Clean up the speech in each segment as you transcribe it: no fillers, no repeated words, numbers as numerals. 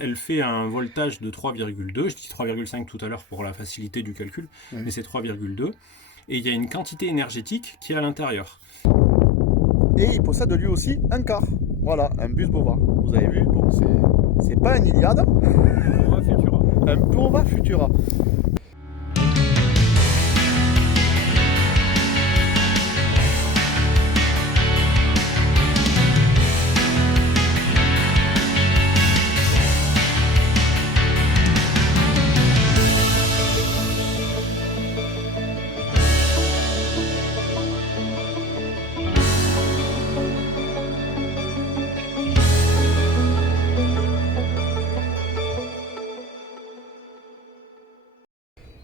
elle fait un voltage de 3,2. Je dis 3,5 tout à l'heure pour la facilité du calcul, mais c'est 3,2. Et il y a une quantité énergétique qui est à l'intérieur. Et il possède lui aussi un car. Voilà, un bus Bova. Vous avez vu, bon, c'est pas un Iliad. Bova Futura. Un Bova Futura.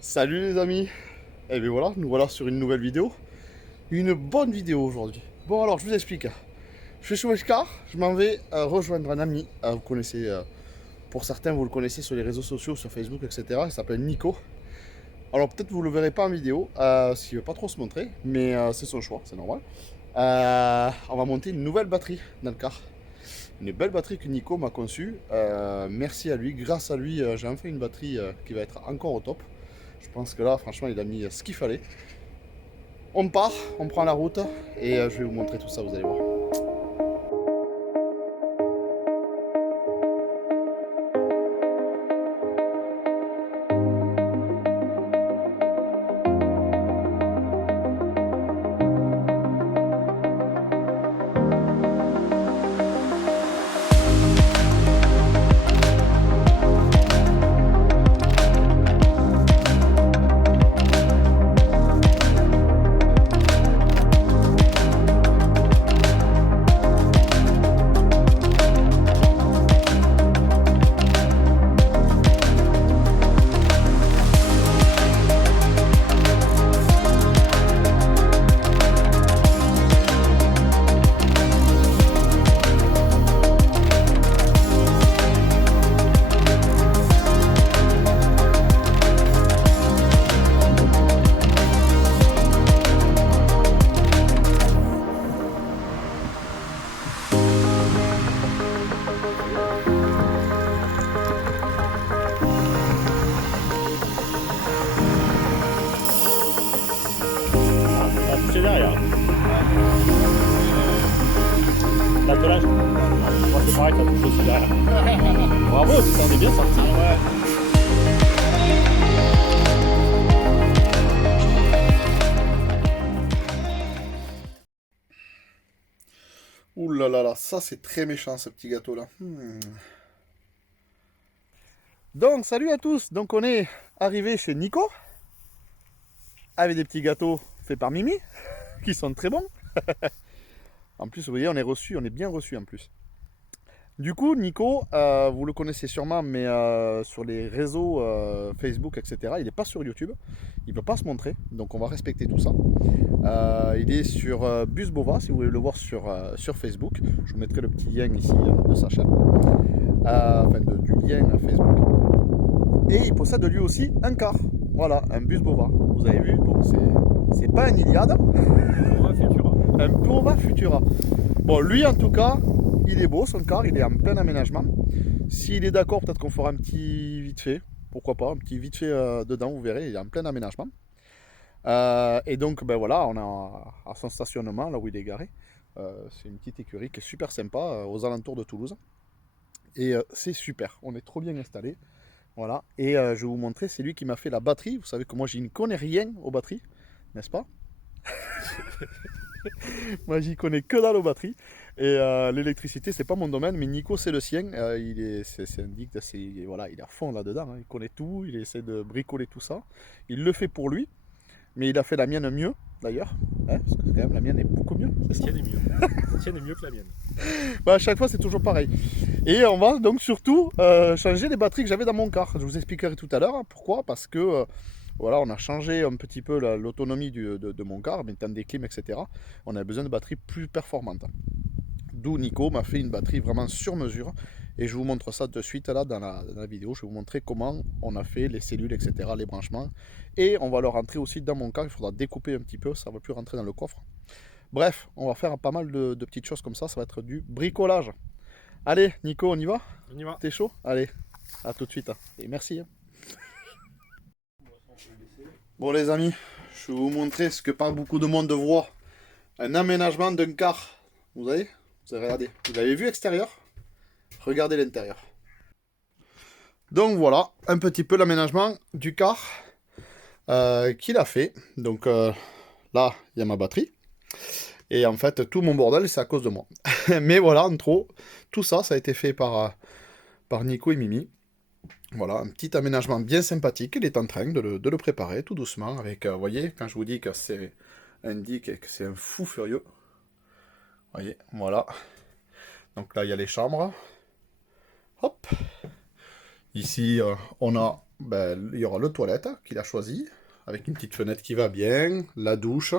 Salut les amis. Et bien voilà, nous voilà sur une nouvelle vidéo. Une bonne vidéo aujourd'hui. Bon alors je vous explique. Je suis chez Weshcar, je m'en vais rejoindre un ami. Vous connaissez, pour certains vous le connaissez sur les réseaux sociaux, sur Facebook, etc. Il s'appelle Nico. Alors peut-être vous le verrez pas en vidéo, s'il veut pas trop se montrer, mais c'est son choix, c'est normal. On va monter une nouvelle batterie dans le car. Une belle batterie que Nico m'a conçue. Merci à lui, grâce à lui, j'ai enfin une batterie qui va être encore au top. Je pense que là, franchement, il a mis ce qu'il fallait. On part, on prend la route et je vais vous montrer tout ça, vous allez voir. Derrière. L'attelage. Moi c'est pareil, ça touche aussi derrière. Bravo, tu t'en es bien sorti. Ouais. Ouh là là là, ça c'est très méchant ce petit gâteau là. Donc salut à tous, donc on est arrivé chez Nico avec des petits gâteaux faits par Mimi qui sont très bons. En plus vous voyez on est bien reçu en plus. Du coup Nico, vous le connaissez sûrement mais sur les réseaux Facebook etc. Il n'est pas sur YouTube, il ne peut pas se montrer donc on va respecter tout ça. Il est sur Bus Bova si vous voulez le voir sur Facebook. Je vous mettrai le petit lien ici de sa chaîne, du lien Facebook. Et il possède lui aussi un car. Voilà, un bus Bova. Vous avez vu, bon, c'est pas un Iliad. Bova Futura. Un Bova Futura. Bon, lui en tout cas, il est beau son car, il est en plein aménagement. S'il est d'accord, peut-être qu'on fera un petit vite fait. Pourquoi pas, un petit vite fait dedans, vous verrez, il est en plein aménagement. Et donc, ben voilà, on a à son stationnement, là où il est garé. C'est une petite écurie qui est super sympa, aux alentours de Toulouse. Et c'est super, on est trop bien installé. Voilà, et je vais vous montrer, c'est lui qui m'a fait la batterie. Vous savez que moi, je ne connais rien aux batteries, n'est-ce pas? Moi, j'y connais que dalle aux batteries. Et l'électricité, c'est pas mon domaine, mais Nico, c'est le sien. Voilà, il est à fond là-dedans. Hein. Il connaît tout, il essaie de bricoler tout ça. Il le fait pour lui, mais il a fait la mienne mieux, d'ailleurs. Hein, parce que quand même, la mienne est beaucoup mieux. La tienne est mieux. La tienne est mieux que la mienne. Bah, à chaque fois, c'est toujours pareil. Et on va donc surtout changer les batteries que j'avais dans mon car. Je vous expliquerai tout à l'heure. Hein, pourquoi? Parce que voilà, on a changé un petit peu l'autonomie de mon car, mettant des clims, etc. On a besoin de batteries plus performantes. D'où Nico m'a fait une batterie vraiment sur mesure. Et je vous montre ça de suite là dans la vidéo. Je vais vous montrer comment on a fait les cellules, etc., les branchements. Et on va le rentrer aussi dans mon car. Il faudra découper un petit peu, ça ne va plus rentrer dans le coffre. Bref, on va faire pas mal de petites choses comme ça. Ça va être du bricolage. Allez, Nico, on y va? On y va. T'es chaud? Allez, à tout de suite. Et merci. Bon les amis, je vais vous montrer ce que pas beaucoup de monde voit. Un aménagement d'un car. Vous avez regardé. Vous avez vu l'extérieur? Regardez l'intérieur. Donc voilà, un petit peu l'aménagement du car qu'il a fait. Donc là, il y a ma batterie. Et en fait, tout mon bordel, c'est à cause de moi. Mais voilà, en trop, tout ça, ça a été fait par Nico et Mimi. Voilà, un petit aménagement bien sympathique. Il est en train de le préparer tout doucement. Avec, vous voyez, quand je vous dis que c'est indique que c'est un fou furieux. Vous voyez, voilà. Donc là, il y a les chambres. Hop. Ici, on a, ben, il y aura le toilette qu'il a choisi. Avec une petite fenêtre qui va bien. La douche.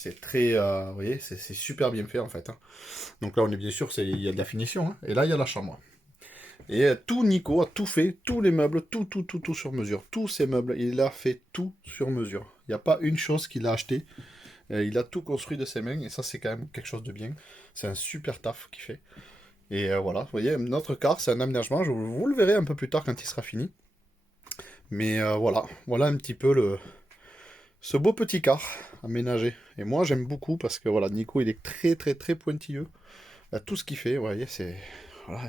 C'est très, vous voyez, c'est super bien fait en fait. Hein. Donc là, on est bien sûr, il y a de la finition. Hein. Et là, il y a la chambre. Et tout Nico a tout fait, tous les meubles, tout sur mesure. Tous ces meubles, il a fait tout sur mesure. Il n'y a pas une chose qu'il a acheté. Il a tout construit de ses mains et ça, c'est quand même quelque chose de bien. C'est un super taf qu'il fait. Et voilà, vous voyez, notre car, c'est un aménagement. Vous le verrez un peu plus tard quand il sera fini. Mais voilà un petit peu ce beau petit car aménagé. Et moi, j'aime beaucoup parce que voilà, Nico, il est très pointilleux. Tout ce qu'il fait, vous voyez, c'est... Voilà.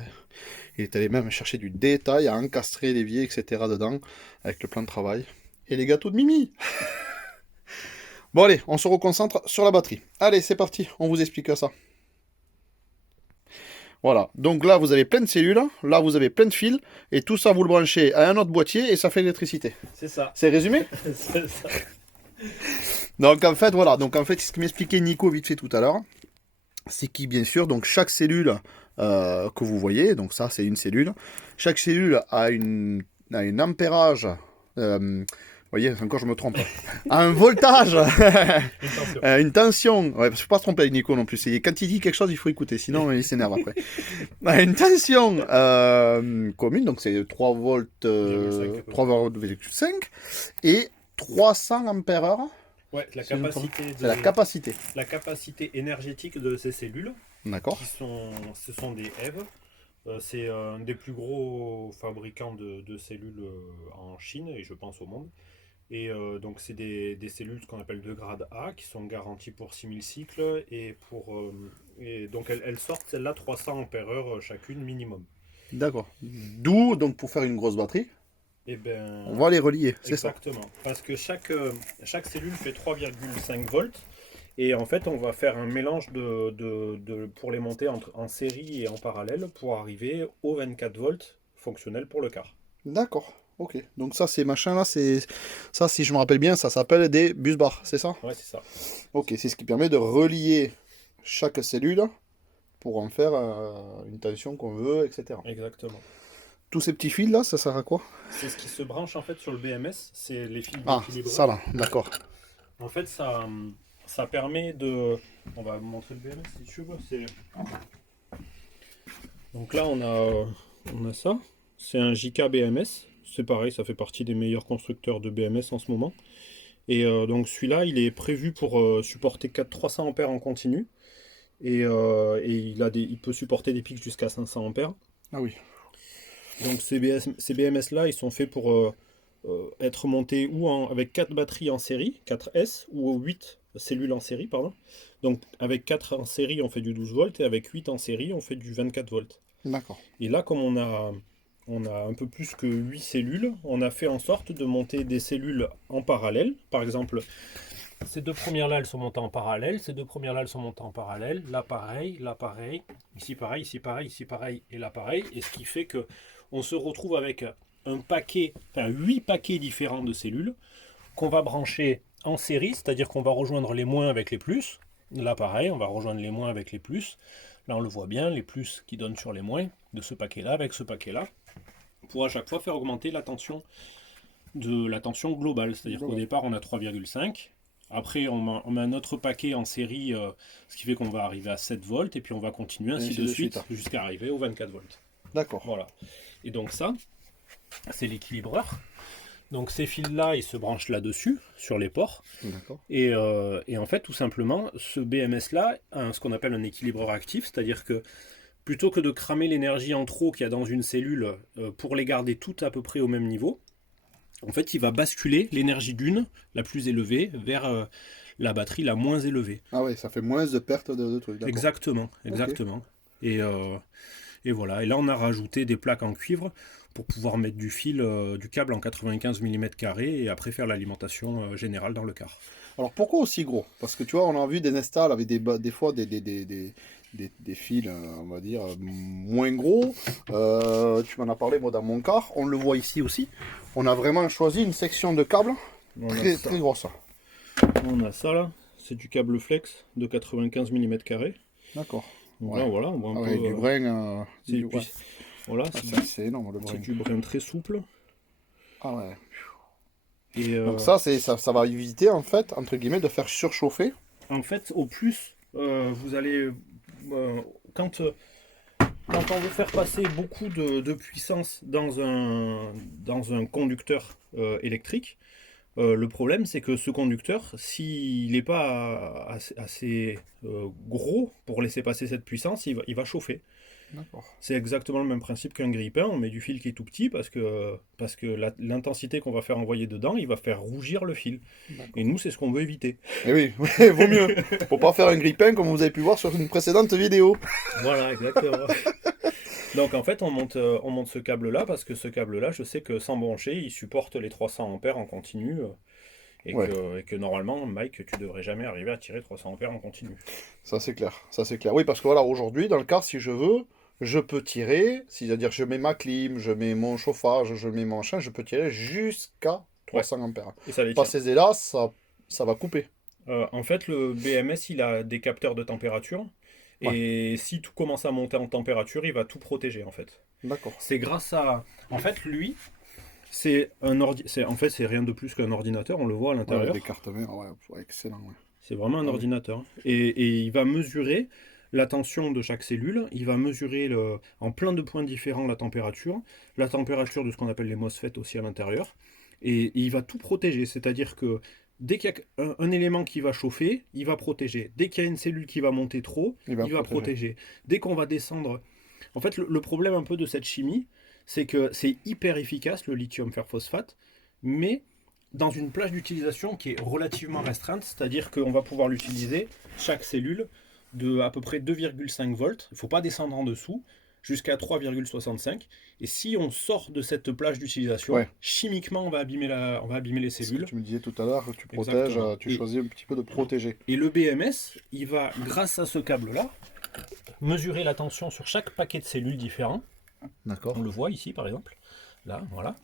Il est allé même chercher du détail, à encastrer l'évier, etc. dedans, avec le plan de travail. Et les gâteaux de Mimi. Bon allez, on se reconcentre sur la batterie. Allez, c'est parti, on vous explique ça. Voilà, donc là vous avez plein de cellules, là vous avez plein de fils, et tout ça vous le branchez à un autre boîtier et ça fait l'électricité. C'est ça. C'est résumé? C'est ça. Donc en fait, voilà, donc en fait, ce que m'expliquait Nico vite fait tout à l'heure, c'est que bien sûr, donc chaque cellule que vous voyez, donc ça c'est une cellule, chaque cellule a un ampérage, vous voyez, encore je me trompe, a un voltage, une tension, ouais, parce qu'il ne faut pas se tromper avec Nico non plus, quand il dit quelque chose il faut écouter, sinon il s'énerve après. Une tension commune, donc c'est 3 volts, 3,5 et 300 ampères heure. Ouais, la capacité c'est la capacité. La capacité énergétique de ces cellules. D'accord. Ce sont des EV. C'est un des plus gros fabricants de cellules en Chine et je pense au monde. Et donc c'est des cellules qu'on appelle de grade A qui sont garanties pour 6000 cycles et donc elles sortent celles-là 300 ampères heure chacune minimum. D'accord. D'où donc pour faire une grosse batterie. Eh ben, on va les relier, c'est ça. Exactement. Parce que chaque cellule fait 3,5 volts. Et en fait, on va faire un mélange pour les monter en série et en parallèle pour arriver aux 24 volts fonctionnels pour le car. D'accord. Ok. Donc ça, ces machins-là, ça, si je me rappelle bien, ça s'appelle des bus bars, c'est ça? Ouais, c'est ça. Ok, c'est ce qui permet de relier chaque cellule pour en faire une tension qu'on veut, etc. Exactement. Tous ces petits fils là, ça sert à quoi? C'est ce qui se branche en fait sur le BMS, c'est les fils Ah, d'équilibre. ça là, d'accord. En fait, ça permet de... On va montrer le BMS si tu veux. Donc là, on a ça. C'est un JK BMS. C'est pareil, ça fait partie des meilleurs constructeurs de BMS en ce moment. Et donc celui-là, il est prévu pour supporter 300 ampères en continu. Et il peut supporter des pics jusqu'à 500 ampères. Ah oui. Donc ces BMS-là, ils sont faits pour être montés avec 4 batteries en série, 4S, ou 8 cellules en série, pardon. Donc avec 4 en série, on fait du 12 volts, et avec 8 en série, on fait du 24 volts. D'accord. Et là, comme on a un peu plus que 8 cellules, on a fait en sorte de monter des cellules en parallèle. Par exemple, ces deux premières-là, elles sont montées en parallèle. Ces deux premières-là, elles sont montées en parallèle. Là, pareil. Ici, pareil, ici, pareil, ici, pareil. Et là, pareil. Et ce qui fait que on se retrouve avec un paquet, enfin 8 paquets différents de cellules qu'on va brancher en série, c'est-à-dire qu'on va rejoindre les moins avec les plus. Là, pareil, on va rejoindre les moins avec les plus. Là, on le voit bien, les plus qui donnent sur les moins de ce paquet-là avec ce paquet-là, pour à chaque fois faire augmenter la tension globale. C'est-à-dire qu'au départ, on a 3,5. Après, on met un autre paquet en série, ce qui fait qu'on va arriver à 7 volts, et puis on va continuer ainsi de suite jusqu'à arriver aux 24 volts. D'accord. Voilà. Et donc ça, c'est l'équilibreur. Donc ces fils-là, ils se branchent là-dessus, sur les ports. D'accord. Et en fait, tout simplement, ce BMS-là a ce qu'on appelle un équilibreur actif, c'est-à-dire que plutôt que de cramer l'énergie en trop qu'il y a dans une cellule pour les garder toutes à peu près au même niveau, en fait, il va basculer l'énergie d'une, la plus élevée, vers la batterie la moins élevée. Ah ouais, ça fait moins de perte de trucs, d'accord. Exactement, Ok. exactement. Et voilà. Et là, on a rajouté des plaques en cuivre pour pouvoir mettre du fil, du câble en 95 mm² et après faire l'alimentation générale dans le car. Alors pourquoi aussi gros? Parce que tu vois, on a vu des Nestal avec des fois des fils, on va dire, moins gros. Tu m'en as parlé, moi, dans mon car. On le voit ici aussi. On a vraiment choisi une section de câble très grosse. On a ça là, c'est du câble flex de 95 mm². D'accord. Donc Ouais. là, voilà, on voit un Ah peu. ouais, du brin. C'est Ouais. voilà, Ah, c'est c'est énorme le brin. du brin très souple. Ah ouais. Et Donc ça va éviter, en fait, entre guillemets, de faire surchauffer. en fait, au plus, vous allez. euh, quand, euh, quand on veut faire passer beaucoup de puissance dans un conducteur électrique, le problème c'est que ce conducteur, s'il n'est pas assez gros pour laisser passer cette puissance, il va chauffer. D'accord. C'est exactement le même principe qu'un grille-pain, on met du fil qui est tout petit parce que l'intensité qu'on va faire envoyer dedans, il va faire rougir le fil. Et nous, c'est ce qu'on veut éviter. Et oui, ouais, vaut mieux. Faut pas faire un grille-pain comme vous avez pu voir sur une précédente vidéo. Voilà, exactement. Donc en fait, on monte ce câble-là parce que ce câble-là, je sais que sans brancher, il supporte les 300 ampères en continu. Ouais, Et que normalement, Mike, tu devrais jamais arriver à tirer 300 ampères en continu. ça c'est clair. Ça c'est clair. Oui, parce que voilà, aujourd'hui, dans le car, si je veux, je peux tirer, c'est-à-dire je mets ma clim, je mets mon chauffage, je mets mon machin, je peux tirer jusqu'à Ouais, 300 ampères. et ça les tient. Passer là, ça va couper. En fait, le BMS, il a des capteurs de température. Ouais, Et si tout commence à monter en température, il va tout protéger en fait. d'accord. C'est grâce à. En fait, lui, c'est un en fait, c'est rien de plus qu'un ordinateur, on le voit à Ouais, l'intérieur. des cartes mères, ouais, ouais, excellent, ouais. C'est vraiment un Ah oui, ordinateur. Et il va mesurer la tension de chaque cellule, il va mesurer en plein de points différents la température de ce qu'on appelle les MOSFET aussi à l'intérieur, et il va tout protéger, c'est-à-dire que dès qu'il y a un élément qui va chauffer, il va protéger. Dès qu'il y a une cellule qui va monter trop, il va il va protéger. protéger. Dès qu'on va descendre... En fait, le problème un peu de cette chimie, c'est que c'est hyper efficace, le lithium fer phosphate, mais dans une plage d'utilisation qui est relativement restreinte, c'est-à-dire qu'on va pouvoir l'utiliser, chaque cellule, de à peu près 2,5 volts. Il ne faut pas descendre en dessous, jusqu'à 3,65. Et si on sort de cette plage d'utilisation, Ouais, chimiquement, on va abîmer les c'est ce que cellules. tu me disais tout à l'heure, tu protèges, Exactement. tu choisis un petit peu de protéger. Et le BMS, il va, grâce à ce câble-là, mesurer la tension sur chaque paquet de cellules différents. D'accord. On le voit ici, par exemple. Là, voilà.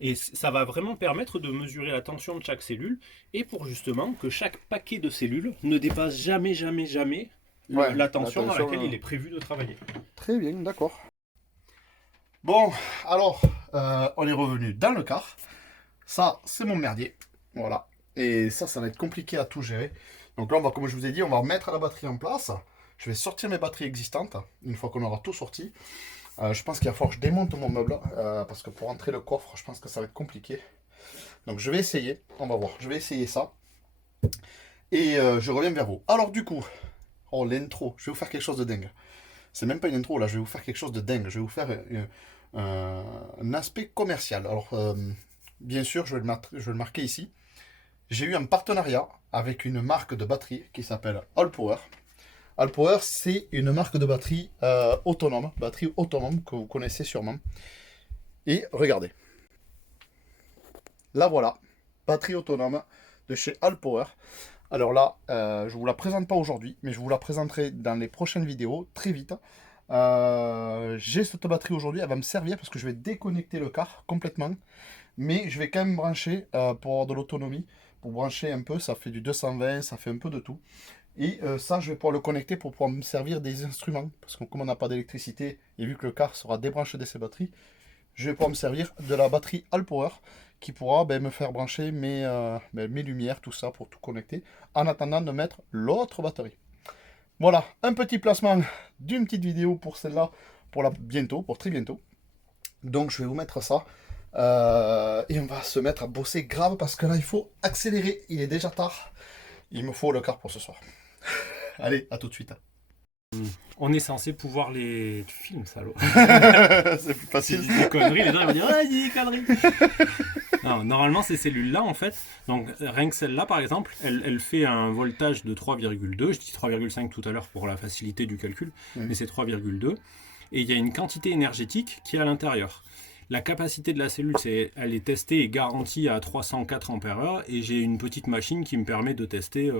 Et ça va vraiment permettre de mesurer la tension de chaque cellule et pour justement que chaque paquet de cellules ne dépasse jamais, jamais, jamais Ouais, la tension dans laquelle là. il est prévu de travailler. Très bien, d'accord. Bon, alors, on est revenu dans le car. Ça, c'est mon merdier. Voilà. Et ça va être compliqué à tout gérer. Donc là, comme je vous ai dit, on va remettre la batterie en place. Je vais sortir mes batteries existantes, une fois qu'on aura tout sorti. Je pense qu'il va falloir que je démonte mon meuble, parce que pour entrer le coffre, je pense que ça va être compliqué. Donc je vais essayer, on va voir. Je vais essayer ça. Et je reviens vers vous. Alors du coup, oh l'intro, je vais vous faire quelque chose de dingue. C'est même pas une intro, là, je vais vous faire quelque chose de dingue. Je vais vous faire un aspect commercial. Alors, bien sûr, je vais le marquer ici. J'ai eu un partenariat avec une marque de batterie qui s'appelle Allpower. Allpower, c'est une marque de batterie batterie autonome que vous connaissez sûrement. Et regardez. Là voilà, batterie autonome de chez Allpower. Alors là, je ne vous la présente pas aujourd'hui, mais je vous la présenterai dans les prochaines vidéos, très vite. J'ai cette batterie aujourd'hui, elle va me servir parce que je vais déconnecter le car complètement. Mais je vais quand même brancher pour avoir de l'autonomie. Pour brancher un peu, ça fait du 220, ça fait un peu de tout. Et ça, je vais pouvoir le connecter pour pouvoir me servir des instruments. Parce que comme on n'a pas d'électricité, et vu que le car sera débranché de ses batteries, je vais pouvoir me servir de la batterie Allpower qui pourra me faire brancher mes lumières, tout ça, pour tout connecter, en attendant de mettre l'autre batterie. Voilà, un petit placement d'une petite vidéo pour celle-là, pour très bientôt. Donc je vais vous mettre ça. Et on va se mettre à bosser grave parce que là, il faut accélérer. Il est déjà tard. Il me faut le car pour ce soir. Allez, à tout de suite. on est censé pouvoir les... Tu filmes, salaud. C'est plus Si facile. je dis des conneries, les gens ils vont dire ah, il dit des conneries. Non, normalement, ces cellules-là, en fait, donc rien que celle-là, par exemple, elle fait un voltage de 3,2. Je dis 3,5 tout à l'heure pour la facilité du calcul, mais c'est 3,2. Et il y a une quantité énergétique qui est à l'intérieur. La capacité de la cellule, elle est testée et garantie à 304 ampères-heure. Et j'ai une petite machine qui me permet de tester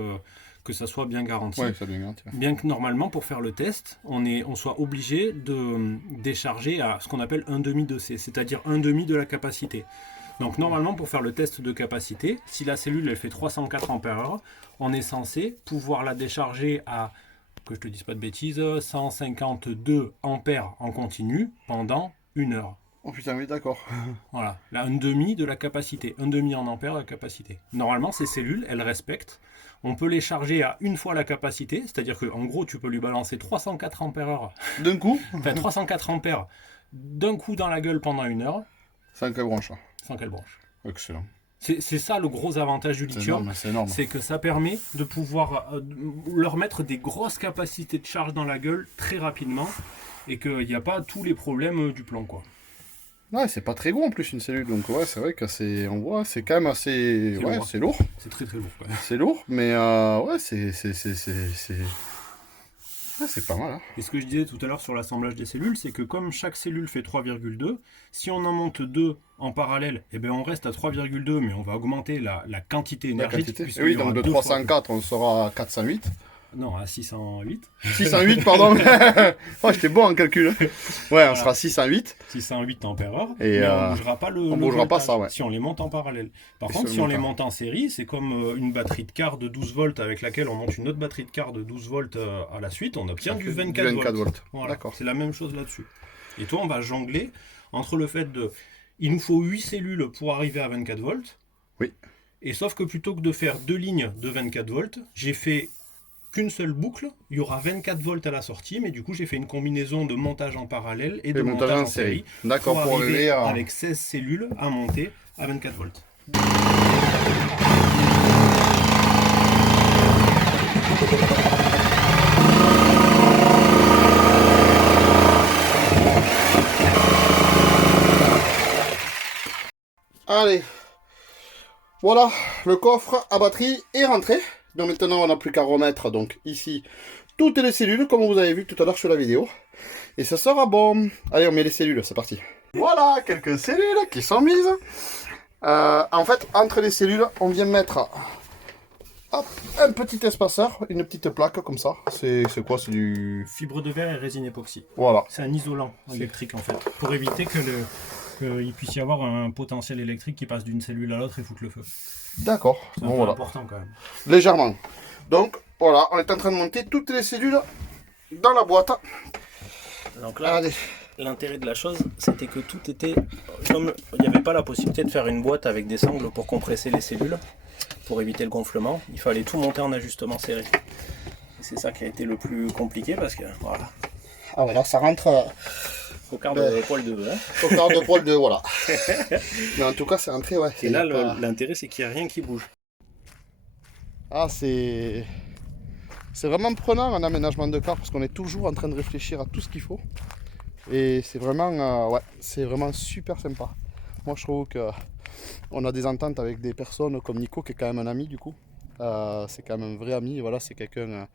que ça soit bien garanti. Ouais, ça devient garanti. Bien que normalement, pour faire le test, on soit obligé de décharger à ce qu'on appelle un demi de C, c'est-à-dire un demi de la capacité. Donc normalement, pour faire le test de capacité, si la cellule elle fait 304 ampères-heure, on est censé pouvoir la décharger à, que je te dise pas de bêtises, 152 ampères en continu pendant 1 heure. Oh putain, oui, d'accord. Voilà, là, un demi de la capacité, un demi en ampères de la capacité. Normalement, ces cellules, elles respectent. On peut les charger à une fois la capacité, c'est-à-dire qu'en gros, tu peux lui balancer 304 ampères-heure, D'un coup, enfin 304 ampères d'un coup dans la gueule pendant 1 heure, c'est un branche. sans qu'elle branche. Excellent. C'est ça le gros avantage du C'est lithium, énorme, c'est énorme. c'est que ça permet de pouvoir leur mettre des grosses capacités de charge dans la gueule très rapidement et qu'il n'y a pas tous les problèmes du plomb, quoi. Ouais, c'est pas très gros en plus une cellule, donc ouais, c'est vrai que c'est, on voit, c'est quand même assez, C'est ouais, lourd, hein. c'est lourd, C'est très très lourd, quoi. c'est lourd, mais ouais, ouais, c'est pas mal. Hein. Et ce que je disais tout à l'heure sur l'assemblage des cellules, c'est que comme chaque cellule fait 3,2, si on en monte 2 en parallèle, eh ben on reste à 3,2, mais on va augmenter la quantité La énergétique. quantité. puisqu'il Et oui, y aura donc de deux fois 304, on sera à 408. Non, à 608. 608, pardon. Oh, j'étais bon en calcul. Ouais, on Voilà. sera 608. 608 ampères-heure, Et, mais on ne bougera pas on bougera pas voltage ça, ouais. si on les monte en parallèle. Par Et contre, sur si le on les montant. monte en série, c'est comme une batterie de quart de 12 volts avec laquelle on monte une autre batterie de quart de 12 volts à la suite, on obtient Ça du fait 24 volts. Voilà. D'accord. C'est la même chose là-dessus. Et toi, on va jongler entre le fait de... Il nous faut 8 cellules pour arriver à 24 volts. Oui. Et sauf que plutôt que de faire 2 lignes de 24 volts, j'ai fait qu'une seule boucle, il y aura 24 volts à la sortie, mais du coup j'ai fait une combinaison de montage en parallèle et de montage en série. D'accord, pour arriver arriver à... avec 16 cellules à monter à 24 volts. Allez. Voilà, le coffre à batterie est rentré. Donc maintenant, on n'a plus qu'à remettre donc ici toutes les cellules, comme vous avez vu tout à l'heure sur la vidéo. Et ça sera bon. Allez, on met les cellules, c'est parti. Voilà, quelques cellules qui sont mises. En fait, entre les cellules, on vient mettre hop, un petit espaceur, une petite plaque comme ça. C'est quoi? C'est du... Fibre de verre et résine époxy. Voilà. C'est un isolant électrique en fait, pour éviter qu'il puisse y avoir un potentiel électrique qui passe d'une cellule à l'autre et foutre le feu. D'accord. C'est Bon, voilà. important quand même. Légèrement. Donc, voilà, on est en train de monter toutes les cellules dans la boîte. Donc là, Allez. l'intérêt de la chose, c'était que tout était... Comme il n'y avait pas la possibilité de faire une boîte avec des sangles pour compresser les cellules, pour éviter le gonflement, il fallait tout monter en ajustement serré. Et c'est ça qui a été le plus compliqué parce que, voilà, Ah voilà, ça rentre au quart de poil de bœuf. Hein. au quart de poil de... Voilà. Mais en tout cas, c'est rentré, ouais. Et là, pas... l'intérêt, c'est qu'il n'y a rien qui bouge. Ah, c'est... C'est vraiment prenant en aménagement de car parce qu'on est toujours en train de réfléchir à tout ce qu'il faut. Et c'est vraiment, ouais, c'est vraiment super sympa. Moi, je trouve que on a des ententes avec des personnes comme Nico, qui est quand même un ami du coup. C'est quand même un vrai ami. Voilà, c'est quelqu'un,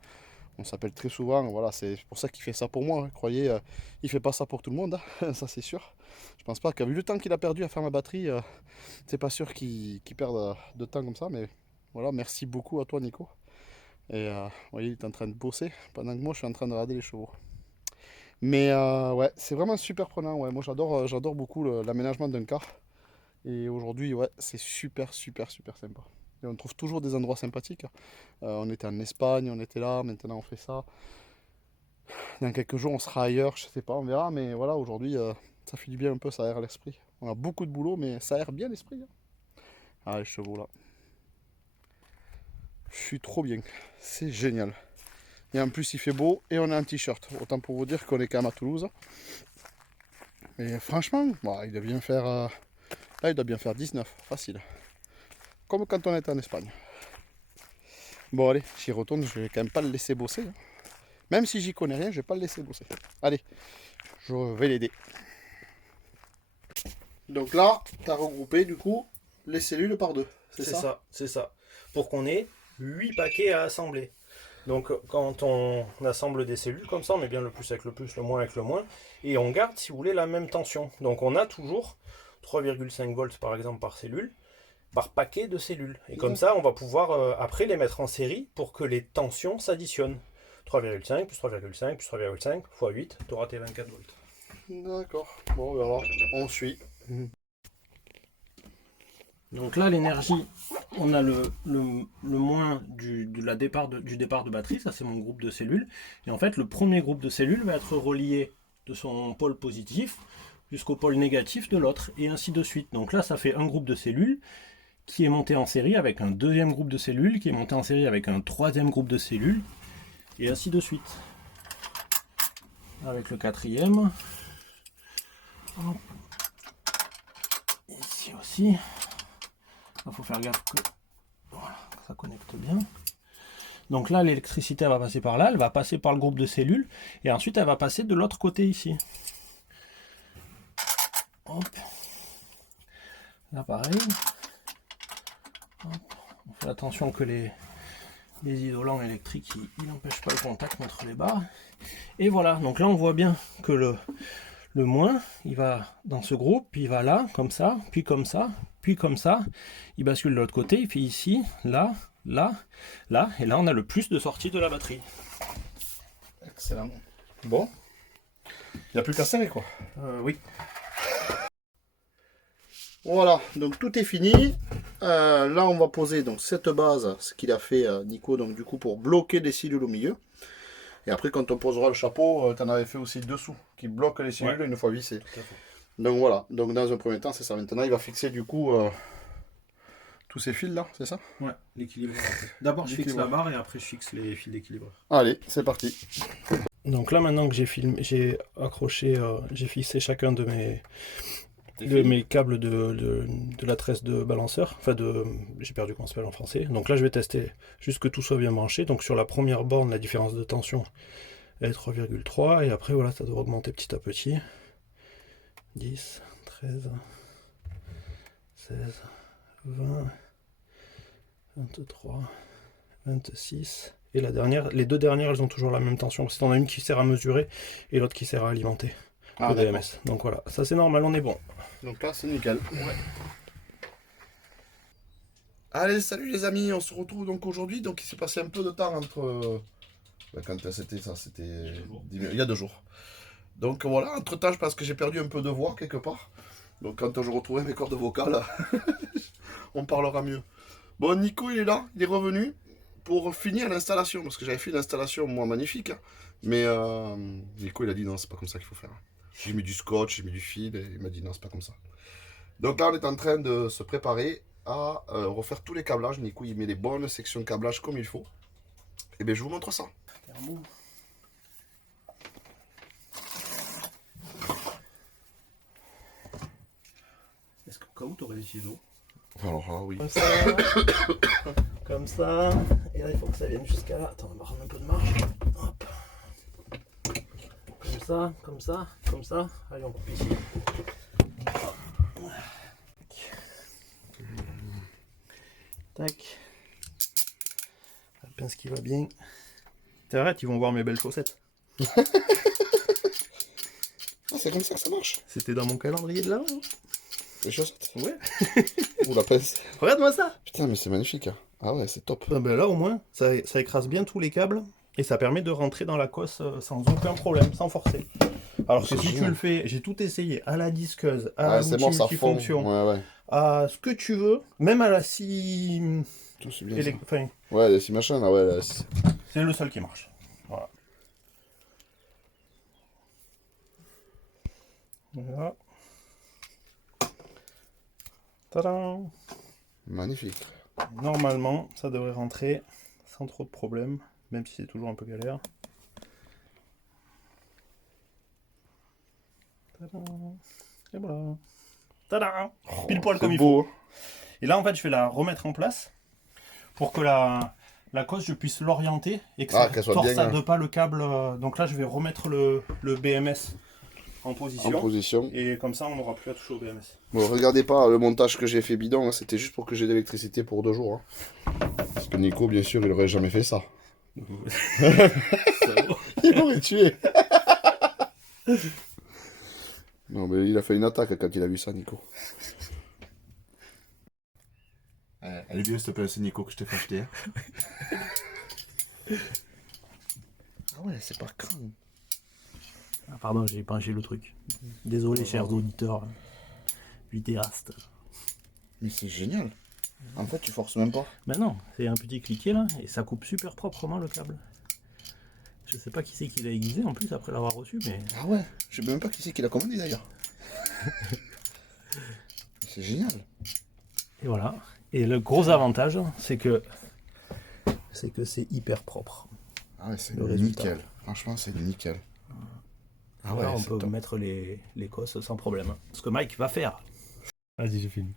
on s'appelle très souvent. Voilà, c'est pour ça qu'il fait ça pour moi. Hein. Croyez, il fait pas ça pour tout le monde, hein. Ça c'est sûr. Je pense pas qu'avec le temps qu'il a perdu à faire ma batterie, c'est pas sûr qu'il perde de temps comme ça. Mais voilà, merci beaucoup à toi, Nico. Et vous voyez, il est en train de bosser pendant que moi je suis en train de regarder les chevaux. Mais ouais, c'est vraiment super prenant. Ouais. Moi j'adore beaucoup l'aménagement d'un car. Et aujourd'hui, ouais, c'est super sympa. Et on trouve toujours des endroits sympathiques. On était en Espagne, on était là, maintenant on fait ça. Dans quelques jours on sera ailleurs, je sais pas, on verra. Mais voilà, aujourd'hui ça fait du bien un peu, ça aère l'esprit. On a beaucoup de boulot, mais ça aère bien l'esprit. Hein. Ah, les chevaux là. Je suis trop bien, c'est génial. Et en plus il fait beau et on est en t-shirt. Autant pour vous dire qu'on est quand même à Toulouse. Et franchement, bah, il doit bien faire... là il doit bien faire 19, facile. Comme quand on était en Espagne. Bon allez, j'y retourne, je vais quand même pas le laisser bosser. Hein. Même si j'y connais rien, je vais pas le laisser bosser. Allez, je vais l'aider. Donc là, tu as regroupé du coup les cellules par deux, c'est ça? C'est ça. Pour qu'on ait 8 paquets à assembler. Donc quand on assemble des cellules comme ça, on met bien le plus avec le plus, le moins avec le moins, et on garde, si vous voulez, la même tension. Donc on a toujours 3,5 volts par exemple par cellule, par paquet de cellules. Et comme ça, on va pouvoir après les mettre en série pour que les tensions s'additionnent. 3,5 plus 3,5 plus 3,5 fois 8, tu auras tes 24 volts. D'accord. Bon, alors, on suit. Donc là, l'énergie, on a le moins du départ de batterie, ça c'est mon groupe de cellules. Et en fait, le premier groupe de cellules va être relié de son pôle positif jusqu'au pôle négatif de l'autre, et ainsi de suite. Donc là, ça fait un groupe de cellules qui est monté en série avec un deuxième groupe de cellules, qui est monté en série avec un troisième groupe de cellules, et ainsi de suite. Avec le quatrième. Hop. Ici aussi. Il faut faire gaffe que voilà, ça connecte bien. Donc là, l'électricité va passer par là, elle va passer par le groupe de cellules, et ensuite elle va passer de l'autre côté ici. Hop. Là pareil. Hop. On fait attention que les isolants électriques ils n'empêchent pas le contact entre les barres. Et voilà, donc là on voit bien que le moins, il va dans ce groupe, puis il va là, comme ça, puis comme ça, puis comme ça. Il bascule de l'autre côté, il fait ici, là, là, là, et là on a le plus de sortie de la batterie. Excellent. Bon, il n'y a plus qu'à serrer quoi. Oui. Voilà, donc tout est fini. Là, on va poser donc cette base, ce qu'il a fait Nico, donc du coup pour bloquer les cellules au milieu. Et après, quand on posera le chapeau, tu en avais fait aussi dessous, qui bloque les cellules une fois vissées. Donc voilà, donc dans un premier temps, c'est ça. Maintenant, il va fixer du coup tous ces fils là, c'est ça? Ouais, l'équilibre. D'abord, je fixe la barre et après, je fixe les fils d'équilibre. Allez, c'est parti. Donc là, maintenant que j'ai accroché, j'ai fixé chacun de mes câbles de la tresse de balanceur. Enfin, j'ai perdu comment ça s'appelle en français. Donc là, je vais tester juste que tout soit bien branché. Donc sur la première borne, la différence de tension est 3,3. Et après, voilà, ça doit augmenter petit à petit. 10, 13, 16, 20, 23, 26. Et la dernière, les deux dernières, elles ont toujours la même tension. C'est en a une qui sert à mesurer et l'autre qui sert à alimenter le BMS. Donc voilà, ça c'est normal, on est bon. Donc là, c'est nickel. Ouais. Allez, salut les amis, on se retrouve donc aujourd'hui. Donc il s'est passé un peu de temps entre... quand c'était ça, c'était il y a 2 jours. Donc voilà, entre temps, je pense que j'ai perdu un peu de voix quelque part. Donc quand je retrouverai mes cordes vocales, on parlera mieux. Bon, Nico, il est là, il est revenu pour finir l'installation. Parce que j'avais fait l'installation, moi, magnifique. Hein. Mais Nico, il a dit non, c'est pas comme ça qu'il faut faire. J'ai mis du scotch, j'ai mis du fil, et il m'a dit non, c'est pas comme ça. Donc là, on est en train de se préparer à refaire tous les câblages. Nico, il met les bonnes sections câblage comme il faut. Et bien, je vous montre ça. Est-ce qu'au cas où tu aurais des ciseaux? Alors là, oui. Comme ça. Comme ça. Et là, il faut que ça vienne jusqu'à là. Attends, on va prendre un peu de marge. Hop. Comme ça, comme ça, comme ça. Allez, on coupe ici. Tac. La pince qui va bien. T'arrêtes, ils vont voir mes belles chaussettes. Ah, c'est comme ça que ça marche. C'était dans mon calendrier de l'avant. Les chaussettes? Ouais. Ou la pince. Regarde-moi ça. Putain, mais c'est magnifique. Hein. Ah ouais, c'est top. Ah ben là, au moins, ça écrase bien tous les câbles. Et ça permet de rentrer dans la cosse sans aucun problème, sans forcer. Alors que si tu le fais, j'ai tout essayé, à la disqueuse, à l'outil multifonction, à ce que tu veux, même à la scie... Enfin... Ouais, la scie machin, là, ouais. C'est le seul qui marche. Voilà. Voilà. Tadam! Magnifique. Normalement, ça devrait rentrer sans trop de problèmes, même si c'est toujours un peu galère. Tadam! Et voilà. Tadam! Pile poil comme il faut. Et là, en fait, je vais la remettre en place pour que la cosse, je puisse l'orienter et que Ah, ça qu'elle soit torsade bien, pas le câble. Donc là, je vais remettre le BMS en position. en position. Et comme ça, on n'aura plus à toucher au BMS. Bon, regardez pas le montage que j'ai fait bidon, hein, c'était juste pour que j'ai de l'électricité pour 2 jours. Hein. Parce que Nico, bien sûr, il aurait jamais fait ça. Il m'aurait tué. Non, mais il a fait une attaque quand il a vu ça, Nico. Elle est bien, s'il te plaît, c'est Nico que je t'ai fait acheter. Hein. Ah ouais, c'est pas crâne. Ah, pardon, j'ai penché le truc. Désolé, chers auditeurs vidéastes. Mais c'est génial. En fait, tu forces même pas. Ben non, c'est un petit cliquet là, et ça coupe super proprement le câble. Je sais pas qui c'est qui l'a aiguisé en plus après l'avoir reçu, mais... Ah ouais, je sais même pas qui c'est qui l'a commandé d'ailleurs. C'est génial. Et voilà. Et le gros avantage, c'est que c'est hyper propre. Ah ouais, c'est Le résultat. nickel. Franchement, c'est nickel. Ah ouais, Là, on c'est peut top. mettre les cosses sans problème. Ce que Mike va faire. Vas-y, j'ai fini.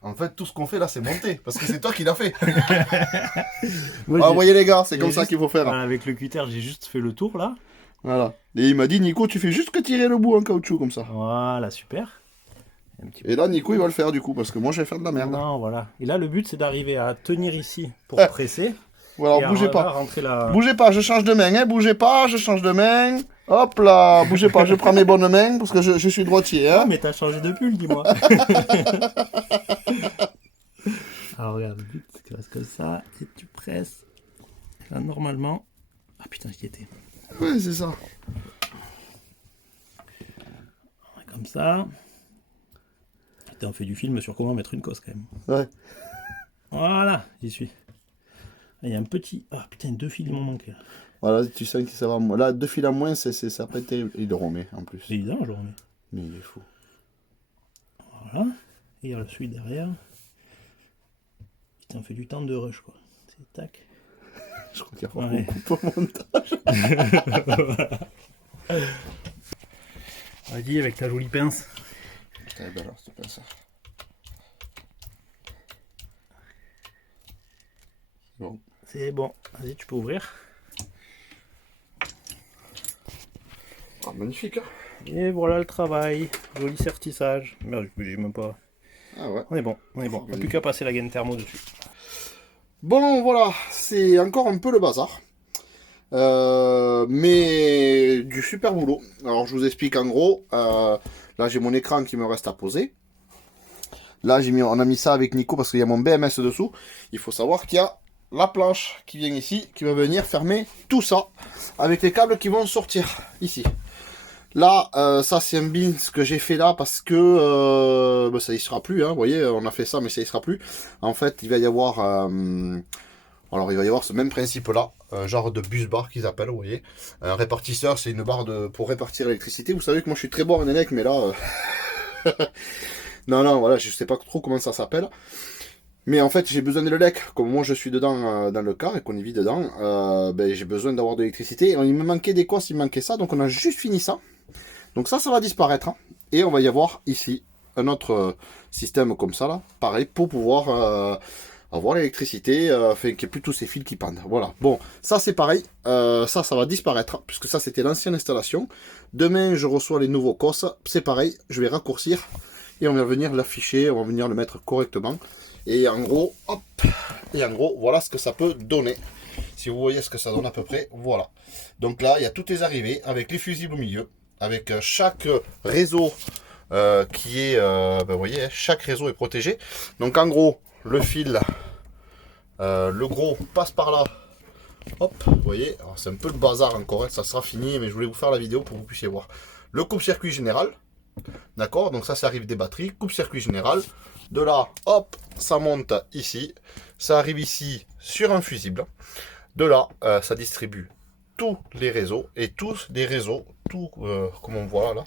En fait, tout ce qu'on fait là, c'est monter. Parce que c'est toi qui l'as fait. Moi, Ah, j'ai- vous voyez les gars, c'est j'ai comme ça juste- qu'il faut faire. Voilà, avec le cutter, j'ai juste fait le tour là. Voilà. Et il m'a dit, Nico, tu fais juste que tirer le bout en caoutchouc comme ça. Voilà, super. Un petit peu. Et là, Nico, il va le faire du coup, parce que moi, je vais faire de la merde. Non, voilà. Et là, le but, c'est d'arriver à tenir ici pour Ah. presser. Voilà, et bougez à pas. rentrer la... Bougez pas, je change de main, hein. Bougez pas, je change de main. Hop là, bougez pas, je prends mes bonnes mains, parce que je suis droitier, Ah, hein. mais t'as changé de pull, dis-moi. Alors, regarde, le but, tu restes comme ça, et tu presses. Là, normalement... Ah, putain, j'y étais. Ouais, c'est ça. Comme ça. Putain, on fait du film sur comment mettre une cosse, quand même. Ouais. Voilà, j'y suis. Il y a un petit... Ah, putain, 2 fils, ils m'ont manqué. Là. Voilà, tu sens que ça va. Là, 2 fils en moins, ça peut être terrible. Il le remet, en plus. C'est évident, je le remets. Mais il est fou. Voilà. Et il y a le celui derrière. Putain, on fait du temps de rush, quoi. C'est tac. Je crois qu'il y a Ouais. beaucoup au montage. Vas-y, avec ta jolie pince. Eh ben alors, c'est pas ça. Bon. C'est bon. Vas-y, tu peux ouvrir. Ah, magnifique, hein. Et voilà le travail. Joli sertissage. Merde, j'ai même pas... Ah ouais. On est bon, on est bon. On n'a plus qu'à passer la gaine thermo dessus. Bon, voilà, c'est encore un peu le bazar. Mais du super boulot. Alors, je vous explique en gros. Là, j'ai mon écran qui me reste à poser. Là, on a mis ça avec Nico parce qu'il y a mon BMS dessous. Il faut savoir qu'il y a la planche qui vient ici, qui va venir fermer tout ça avec les câbles qui vont sortir ici. Là, ça c'est un bin que j'ai fait là parce que ça y sera plus. Hein, vous voyez, on a fait ça, mais ça y sera plus. En fait, il va y avoir, alors il va y avoir ce même principe là, genre de bus bar qu'ils appellent. Vous voyez, un répartisseur, c'est une barre pour répartir l'électricité. Vous savez que moi je suis très bon en élec, mais là, non, voilà, je sais pas trop comment ça s'appelle. Mais en fait, j'ai besoin de l'élec. Comme moi, je suis dedans dans le car et qu'on y vit dedans, j'ai besoin d'avoir de l'électricité. Il me manquait des cosses, il me manquait ça. Donc, on a juste fini ça. Donc, ça va disparaître. Hein. Et on va y avoir ici un autre système comme ça, là. Pareil, pour pouvoir avoir l'électricité. Enfin, qu'il n'y ait plus tous ces fils qui pendent. Voilà. Bon, ça, c'est pareil. Ça va disparaître. Puisque ça, c'était l'ancienne installation. Demain, je reçois les nouveaux cosses. C'est pareil. Je vais raccourcir. Et on va venir l'afficher. On va venir le mettre correctement. Et en gros, hop, voilà ce que ça peut donner. Si vous voyez ce que ça donne à peu près, voilà. Donc là, il y a toutes les arrivées avec les fusibles au milieu, avec chaque réseau qui est, vous voyez, chaque réseau est protégé. Donc en gros, le fil, le gros passe par là. Hop, vous voyez, c'est un peu le bazar encore, hein, ça sera fini, mais je voulais vous faire la vidéo pour que vous puissiez voir. Le coupe-circuit général, d'accord, donc ça arrive des batteries, coupe-circuit général. De là, hop, ça monte ici. Ça arrive ici sur un fusible. De là, ça distribue tous les réseaux. Et tous les réseaux, tout comme on voit là.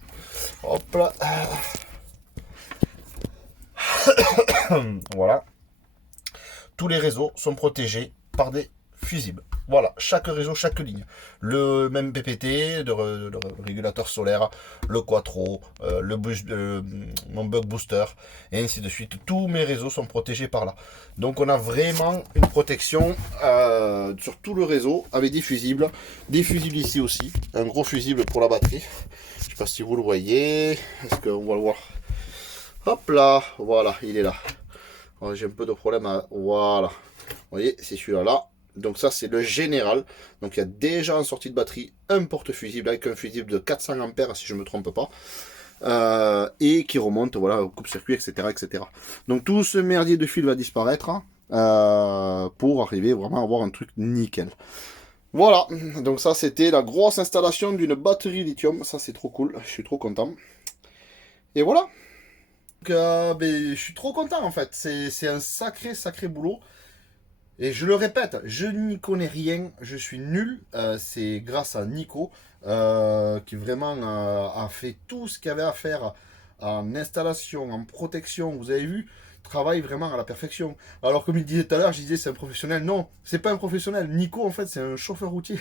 Hop là. Voilà. Tous les réseaux sont protégés par des fusibles. Voilà, chaque réseau, chaque ligne. Le même PPT, le régulateur solaire, le Quattro, mon bug booster, et ainsi de suite. Tous mes réseaux sont protégés par là. Donc on a vraiment une protection sur tout le réseau avec des fusibles. Des fusibles ici aussi, un gros fusible pour la batterie. Je ne sais pas si vous le voyez, est-ce qu'on va le voir? Hop là, voilà, il est là. J'ai un peu de problème à... Voilà, vous voyez, c'est celui-là là. Donc ça c'est le général. Donc il y a déjà en sortie de batterie un porte-fusible avec un fusible de 400 ampères si je ne me trompe pas. Et qui remonte voilà, au coupe-circuit, etc., etc. Donc tout ce merdier de fil va disparaître pour arriver vraiment à avoir un truc nickel. Voilà, donc ça c'était la grosse installation d'une batterie lithium. Ça c'est trop cool, je suis trop content. Et voilà. Donc, je suis trop content en fait. C'est un sacré boulot. Et je le répète, je n'y connais rien, je suis nul. C'est grâce à Nico qui vraiment a fait tout ce qu'il y avait à faire en installation, en protection. Vous avez vu, travaille vraiment à la perfection. Alors comme il disait tout à l'heure, je disais c'est un professionnel. Non, c'est pas un professionnel. Nico en fait c'est un chauffeur routier.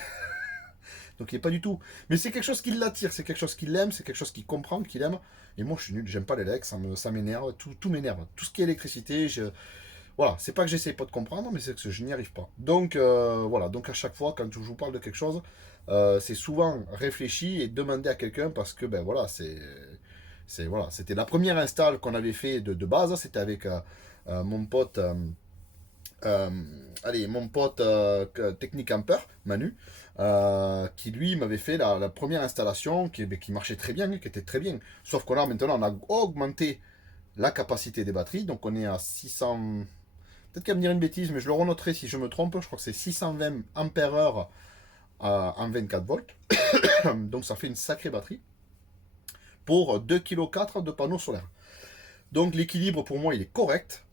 Donc il n'est pas du tout. Mais c'est quelque chose qui l'attire, c'est quelque chose qu'il aime, c'est quelque chose qu'il comprend, qu'il aime. Et moi je suis nul, j'aime pas l'élec, ça m'énerve, tout m'énerve. Tout ce qui est électricité, voilà, c'est pas que j'essaye pas de comprendre, mais c'est que je n'y arrive pas. Donc voilà, donc à chaque fois, quand je vous parle de quelque chose, c'est souvent réfléchi et demandé à quelqu'un parce que ben voilà, voilà, c'était la première install qu'on avait fait de base, c'était avec mon pote, mon pote Technic Camper, Manu, qui lui m'avait fait la première installation qui marchait très bien, qui était très bien. Sauf que là maintenant on a augmenté la capacité des batteries, donc on est à 600. Peut-être qu'elle va me dire une bêtise, mais je le renoterai si je me trompe. Je crois que c'est 620 ampères-heure en 24 volts. Donc ça fait une sacrée batterie pour 2,4 kg de panneaux solaires. Donc l'équilibre pour moi il est correct.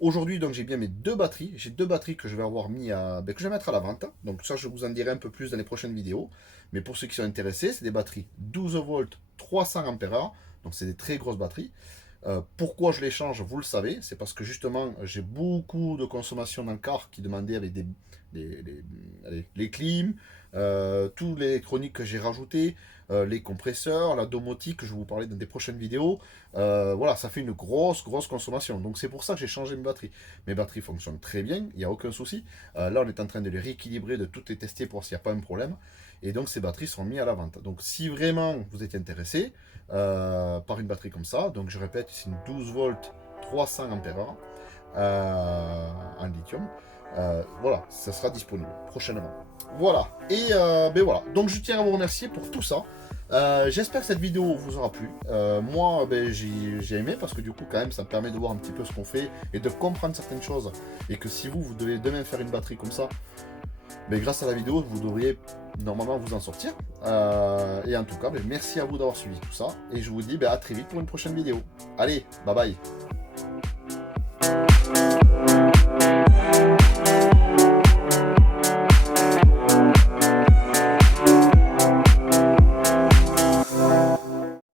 Aujourd'hui donc j'ai bien mes deux batteries. J'ai deux batteries que je vais avoir mis que je vais mettre à la vente. Donc ça je vous en dirai un peu plus dans les prochaines vidéos. Mais pour ceux qui sont intéressés, c'est des batteries 12 volts 300 ampères-heure. Donc c'est des très grosses batteries. Pourquoi je les change, vous le savez, c'est parce que justement j'ai beaucoup de consommation dans le car qui demandait avec les clims, tout l'électronique que j'ai rajouté, les compresseurs, la domotique que je vais vous parler dans des prochaines vidéos. Voilà, ça fait une grosse consommation. Donc c'est pour ça que j'ai changé mes batteries. Mes batteries fonctionnent très bien, il n'y a aucun souci. Là on est en train de les rééquilibrer, de toutes les tester pour voir s'il n'y a pas un problème. Et donc ces batteries seront mises à la vente. Donc si vraiment vous êtes intéressé par une batterie comme ça, donc je répète, c'est une 12 volts 300 ampères en lithium. Voilà, ça sera disponible prochainement. Voilà, et voilà. Donc je tiens à vous remercier pour tout ça. J'espère que cette vidéo vous aura plu. Moi, j'ai aimé parce que du coup, quand même, ça me permet de voir un petit peu ce qu'on fait et de comprendre certaines choses. Et que si vous devez demain faire une batterie comme ça, grâce à la vidéo, vous devriez normalement vous en sortir. Et en tout cas, merci à vous d'avoir suivi tout ça. Et je vous dis à très vite pour une prochaine vidéo. Allez, bye bye.